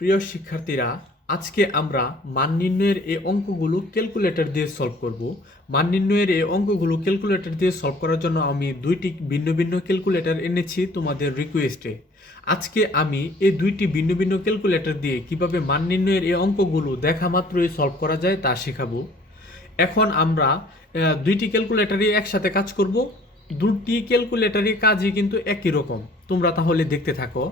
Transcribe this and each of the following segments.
প্রিয় শিক্ষার্থীরা, আজকে আমরা মান নির্ণয়ের এই অঙ্কগুলো ক্যালকুলেটর দিয়ে সলভ করব। মান নির্ণয়ের এই অঙ্কগুলো ক্যালকুলেটর দিয়ে সলভ করার জন্য আমি দুইটি ভিন্ন ভিন্ন ক্যালকুলেটর এনেছি তোমাদের রিকোয়েস্টে আজকে আমি এই দুইটি ভিন্ন ভিন্ন ক্যালকুলেটর দিয়ে কীভাবে মান নির্ণয়ের এই অঙ্কগুলো দেখা মাত্রই সলভ করা যায় তা শেখাবো। এখন আমরা দুইটি ক্যালকুলেটারই একসাথে কাজ করব। দুটি ক্যালকুলেটারই কাজই কিন্তু একই রকম। তোমরা তাহলে দেখতে থাকো।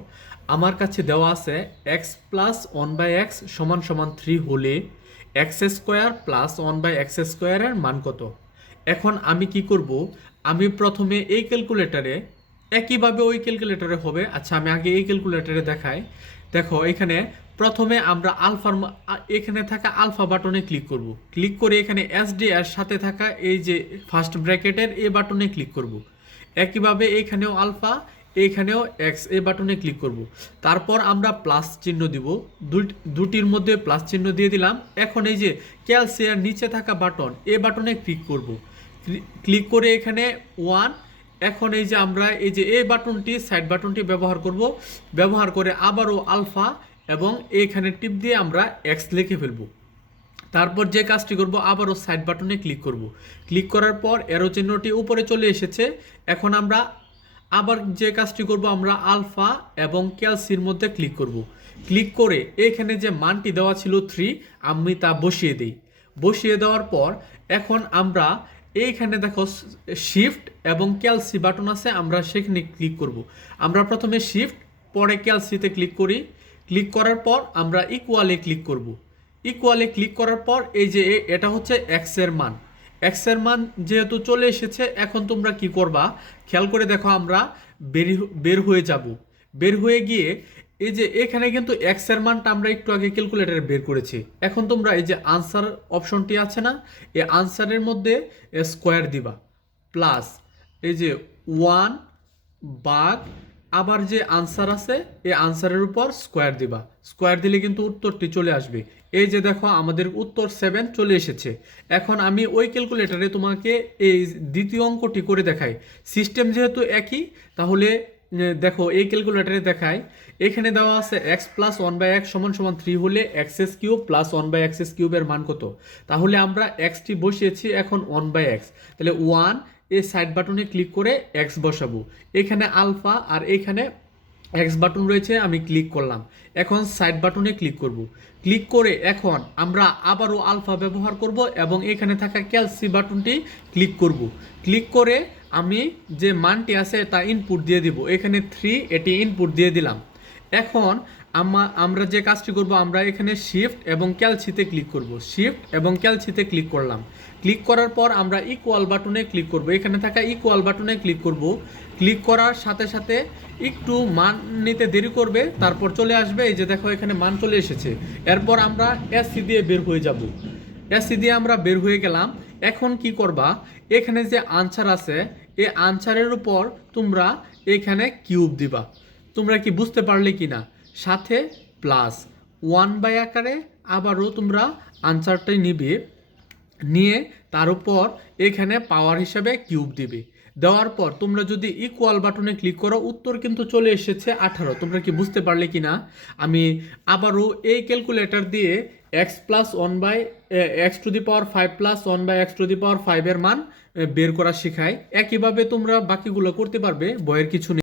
আমার কাছে দেওয়া আছে x plus one by x সমান সমান থ্রি হলে x square plus one by x স্কোয়ারের মান কত? এখন আমি কি করব? আমি প্রথমে এই ক্যালকুলেটারে একইভাবে ওই ক্যালকুলেটরে হবে। আচ্ছা আমি আগে এই ক্যালকুলেটরে দেখাই। দেখো, এখানে প্রথমে আমরা আলফার এখানে থাকা আলফা বাটনে ক্লিক করব। ক্লিক করে এখানে এসডি এর সাথে থাকা এই যে ফার্স্ট ব্র্যাকেটের এই বাটনে ক্লিক করব। একইভাবে এখানেও আলফা এইখানেও এক্স এ বাটনে ক্লিক করব। তারপর আমরা প্লাস চিহ্ন দিব। দুটির মধ্যে প্লাস চিহ্ন দিয়ে দিলাম। এখন এই যে ক্যালসিয়ার নিচে থাকা বাটন এ বাটনে ক্লিক করব। ক্লিক করে এখানে ওয়ান এখন এই যে আমরা এই যে এই বাটনটি সাইড বাটনটি ব্যবহার করব। ব্যবহার করে আবারও আলফা এবং এইখানে টিপ দিয়ে আমরা এক্স লিখে ফেলব। তারপর যে কাজটি করব, আবারও সাইড বাটনে ক্লিক করব। ক্লিক করার পর এরো চিহ্নটি উপরে চলে এসেছে। এখন আমরা আবার যে কাজটি করব আমরা আলফা এবং ক্যালসির মধ্যে ক্লিক করব। ক্লিক করে এখানে যে মানটি দেওয়া ছিল থ্রি আমি তা বসিয়ে দিই। বসিয়ে দেওয়ার পর এখন আমরা এইখানে দেখো শিফট এবং ক্যালসি বাটন আছে, আমরা সেখানে ক্লিক করব। আমরা প্রথমে শিফট পরে ক্যালসিতে ক্লিক করি। ক্লিক করার পর আমরা ইকুয়ালে ক্লিক করব। ইকুয়ালে ক্লিক করার পর এই যে এটা হচ্ছে এক্সের মান। এক্সের মান যেহেতু চলে এসেছে, এখন তোমরা কি করবা? খেয়াল করে দেখো আমরা বের বের হয়ে যাব। বের হয়ে গিয়ে এই যে এখানে কিন্তু এক্সের মানটা আমরা একটু আগে ক্যালকুলেটরে বের করেছি। এখন তোমরা এই যে আনসার অপশনটি আছে না, এই আনসারের মধ্যে স্কোয়ার দিবা। প্লাস এই যে ওয়ান বাঘ আবার যে আনসার আছে, এই আনসারের উপর স্কোয়ার দিবা। স্কোয়ার দিলে কিন্তু উত্তরটি চলে আসবে। এই যে দেখো, আমাদের উত্তর সেভেন চলে এসেছে। এখন আমি ওই ক্যালকুলেটরে তোমাকে এই দ্বিতীয় অঙ্কটি করে দেখাই। সিস্টেম যেহেতু একই, তাহলে দেখো, এই ক্যালকুলেটরে দেখাই। এখানে দেওয়া আছে x plus one by x সমান সমান থ্রি হলে x s cube plus one by x s কিউবের মান কত? তাহলে আমরা এক্সটি বসিয়েছি এখন ওয়ান বাই এক্স তাহলে ওয়ান এই সাইড বাটনে ক্লিক করে এক্স বসাবো। এখানে আলফা আর এখানে এক্স বাটন রয়েছে, আমি ক্লিক করলাম। এখন সাইড বাটনে ক্লিক করব। ক্লিক করে এখন আমরা আবারও আলফা ব্যবহার করব এবং এখানে থাকা ক্যালসি বাটনটি ক্লিক করব। ক্লিক করে আমি যে মানটি আছে তা ইনপুট দিয়ে দিব। এখানে থ্রি এটি ইনপুট দিয়ে দিলাম। এখন আমরা যে কাজটি করব, আমরা এখানে শিফট এবং ক্যালসিতে ক্লিক করব। শিফট এবং ক্যালসিতে ক্লিক করলাম। ক্লিক করার পর আমরা ইকুয়াল বাটনে ক্লিক করব। এখানে থাকা ইকুয়াল বাটনে ক্লিক করব। ক্লিক করার সাথে সাথে একটু মান নিতে দেরি করবে, তারপর চলে আসবে। এই যে দেখো, এখানে মান চলে এসেছে। এরপর আমরা এসি দিয়ে বের হয়ে যাব। এসি দিয়ে আমরা বের হয়ে গেলাম। এখন কি করবা? এখানে যে আনসার আছে, এই আনসারের উপর তোমরা এখানে কিউব দিবা। তোমরা কি বুঝতে পারলে কি না সাথে প্লাস ওয়ান বাই আকারে আবারও তোমরা আনসারটাই নিবে। নিয়ে তার উপর এখানে পাওয়ার হিসাবে কিউব দিবে। দেওয়ার পর তোমরা যদি ইকুয়াল বাটনে ক্লিক করো, উত্তর কিন্তু চলে এসেছে আঠারো। তোমরা কি বুঝতে পারলে কি না আমি আবারও এই ক্যালকুলেটর দিয়ে x plus one by x to the power five plus one by x to the power ফাইভের মান বের করা শেখাই। একইভাবে তোমরা বাকিগুলো করতে পারবে, বইয়ের কিছু